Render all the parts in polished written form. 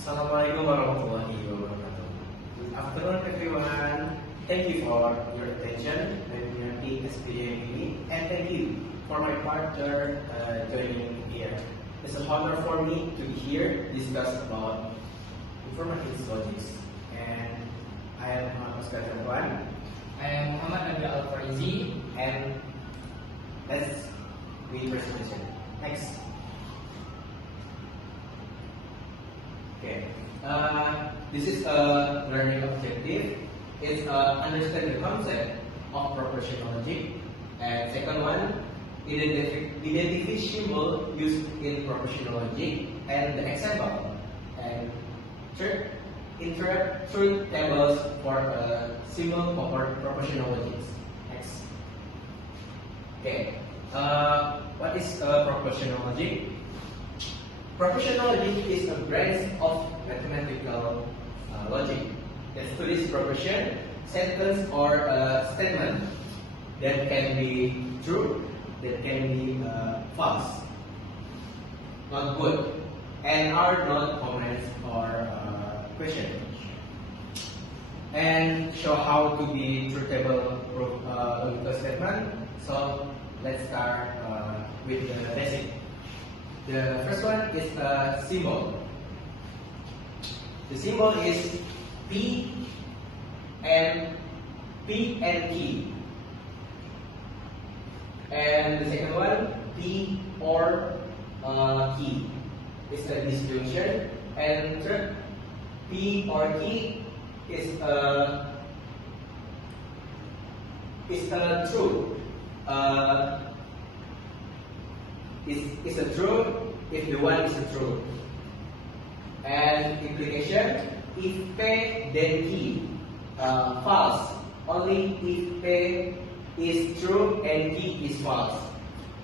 Assalamualaikum warahmatullahi wabarakatuh. Good afternoon, everyone. Thank you for your attention. I'm Yati SPJMB, and thank you for my partner joining here. It's an honor for me to be here to discuss about informatics logics. And I am Oscar Jamwan. I am Muhammad Nabil Al-Farizi. And let's read presentation. Next. Okay. This is a learning objective. It's understand the concept of proportional logic. And second one, identify symbol used in proportional logic and the example. And third, interact truth tables for symbol for proportional logic. Next. Okay. What is proportional logic? Proportional logic is a branch of mathematical logic that studies proportion, sentence or statement that can be true, that can be false, not good, and are not comments or question, and show how to be truthable logical statement. So let's start with the basic. The first one is a symbol. The symbol is P and key. And the second one, P or key. It's a disjunction. And third, P or key is a true. Is a true if the one is a true. And implication, if P then key, false, only if P is true and key is false.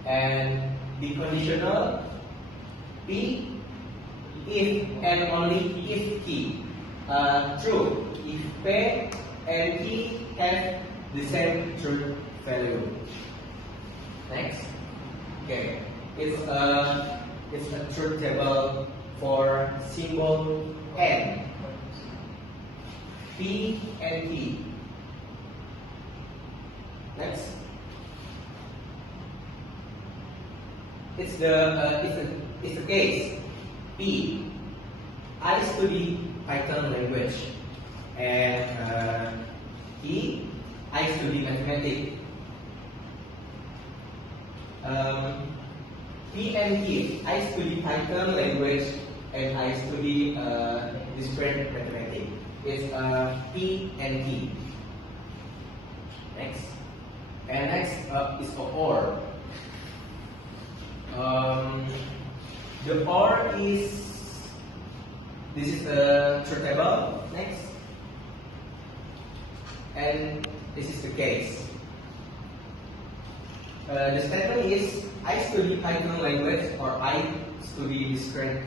And the conditional, P if and only if key, true, if P and key have the same truth value. Next. Okay. It's a truth table for symbol N, P and P. Next, it's the case P. I study Python language, and P. I study mathematics. P and Q, I study Python language and I study discrete mathematics. It's P and Q. Next. And next is OR. The OR is, this is the truth table. Next. And this is the case. The statement is, I study Python language or I study discrete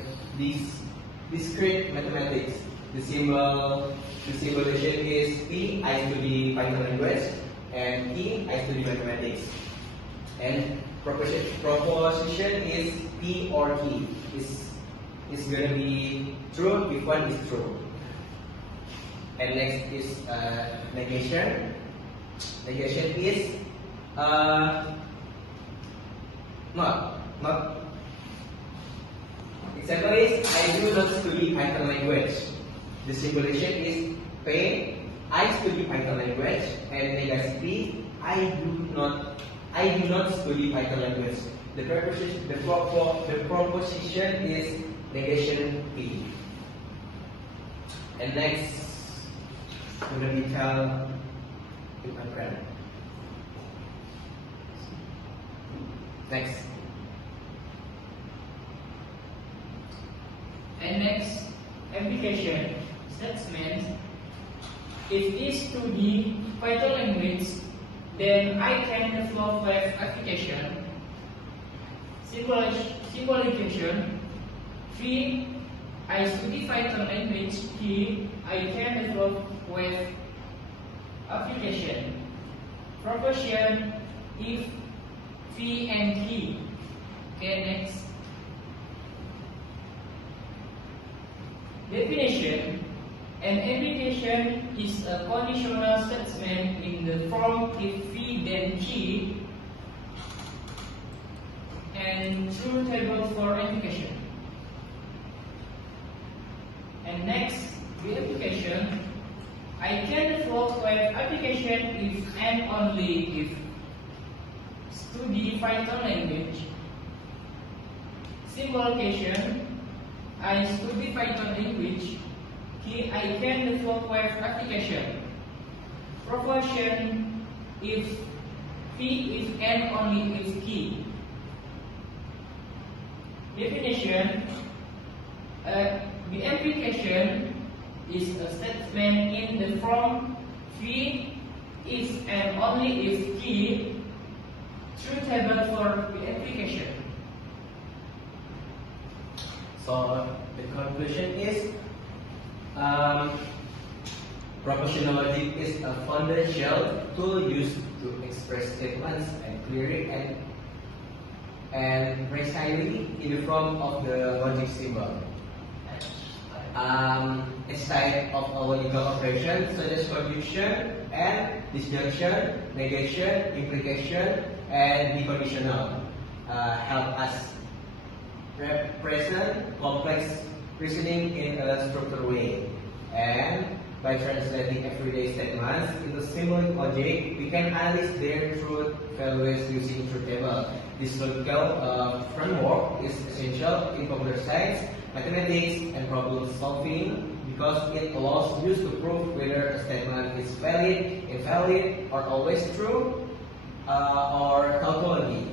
mathematics. The symbolization is P, I study Python language, and P, I study mathematics. And proposition is P or Q. Is going to be true if one is true. And next is negation. Negation is not. Example is, I do not study Python language. The symbolization is P, I study Python language, and negative P, I do not study Python language. The proposition is negation P. And next, I'm going to detail with my friend. Next. And next, application statement. If this to the Python language, then I can develop web application. Symbolization. 3. I study Python language. Key. I can develop web application. Proportion. If P and Q. Okay, next. Definition: an application is a conditional statement in the form if V then key and true table for application. And next, the application. I can develop web application if and only if study Python language. Simplification. I study Python language. Key, I can develop web application. Proportion, if P, if and only if key. Definition: the application is a statement in the form V, if and only if key, true table for the application. So the conclusion is propositional logic is a foundational tool used to express statements and clearly and precisely in the form of the logic symbol. It's type of a logical operation such as conjunction and disjunction, negation, implication, and deconditional help us represent complex reasoning in a structured way. And by translating everyday statements into symbolic logic, we can analyze their truth values using truth table. This logical framework is essential in computer science, mathematics, and problem solving because it allows us to prove whether a statement is valid, invalid, or always true, or tautology.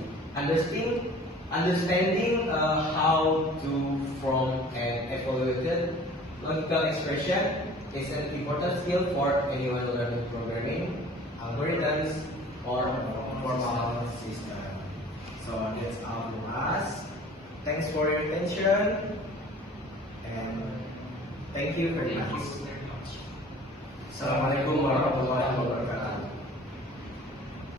Understanding how to form and evaluate logical expression is an important skill for anyone learning programming, algorithms, or formal system. So that's all from us. Thanks for your attention, and thank you very much. Assalamualaikum warahmatullahi wabarakatuh.